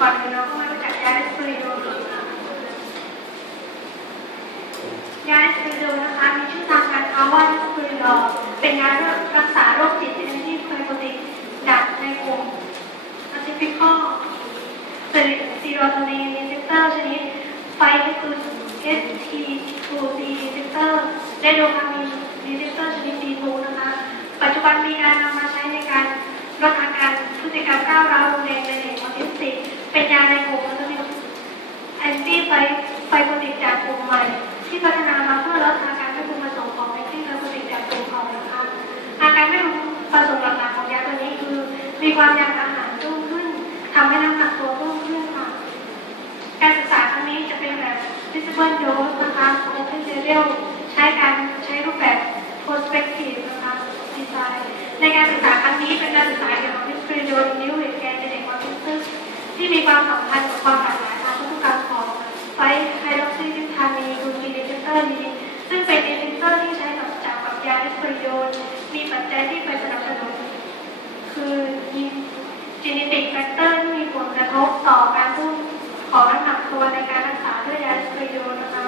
ก่อนอื่นเราก็มารู้จักยาเอสเปริโดค่ะยาเอสเปริโดนะคะมีชื่อทางการค้าว่าเอสเปริโดเป็นยารักษาโรคจิตที่เคยปกติดักในกลุ่ม atypical ซีโรโทนินรีเซปเตอร์ชนิดไฟคือ ST2D รีเซปเตอร์และโดพามีนรีเซปเตอร์ชนิด D2 นะคะ ปัจจุบันมีการนำมาใช้ในการลดอาการพฤติกรรมก้าวร้าว เป็นยาในกลุ่มอัลติแอนตี้ไฟไฟโปรติกจากกลุ่มใหม่ที่พัฒนามาเพื่อลดอาการไม่พึงประสงค์ของแอนตี้ไฟโปรติกจากกลุ่มเก่านะคะอาการไม่พึงประสงค์หลักๆของยาตัวนี้คือ มีความอยากอาหารเพิ่มขึ้นทำให้น้ำหนักตัวเพิ่มขึ้นค่ะการศึกษาครั้งนี้จะเป็นแบบ visible dose นะคะ open label ใช้การใช้รูปแบบ prospective นะคะ design ในการศึกษาครั้งนี้เป็นการศึกษาเกี่ยวกับ discrimination in new care ในเด็กออทิสติก ที่มีความสำคัญกับความหลากหลายทางพันธุกรรมของไฟไฮดรอกซีดิทามีดูจีเรเซปเตอร์นี้ ซึ่งเป็นเอลิเตอร์ที่ใช้กับจับกับยาดิสเปริโดนมีปัจจัยที่ไปสนับสนุน คือจีเนติกแฟกเตอร์ที่มีผลกระทบต่อการพุ่งของน้ำหนักตัวในการรักษาด้วยยาสเปรโดนนะคะ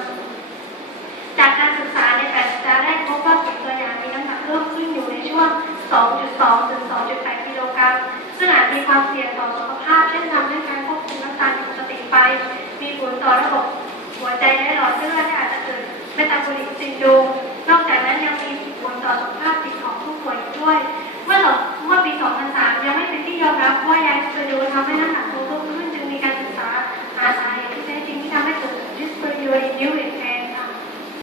จากการศึกษาในแบบสัปดาห์แรกพบว่าเด็กตัวอย่างมีน้ำหนักเพิ่มขึ้นอยู่ในช่วง 2.2 ถึง รม ซึ่งอาจมีความเสี่ยงต่อสุขภาพ เช่นทำให้การควบคุมน้ำตาลผิดปกติไป มีผลต่อระบบหัวใจและหลอดเลือดและอาจจะเกิดเมตาบอลิกซินโดรมนอกจากนั้นยังมีผลต่อสุขภาพติดของผู้ป่วยด้วย เมื่อเมื่อปี 2003 ยังไม่เป็นที่ยอมรับว่ายาสเตอโดทำให้น้ำหนัก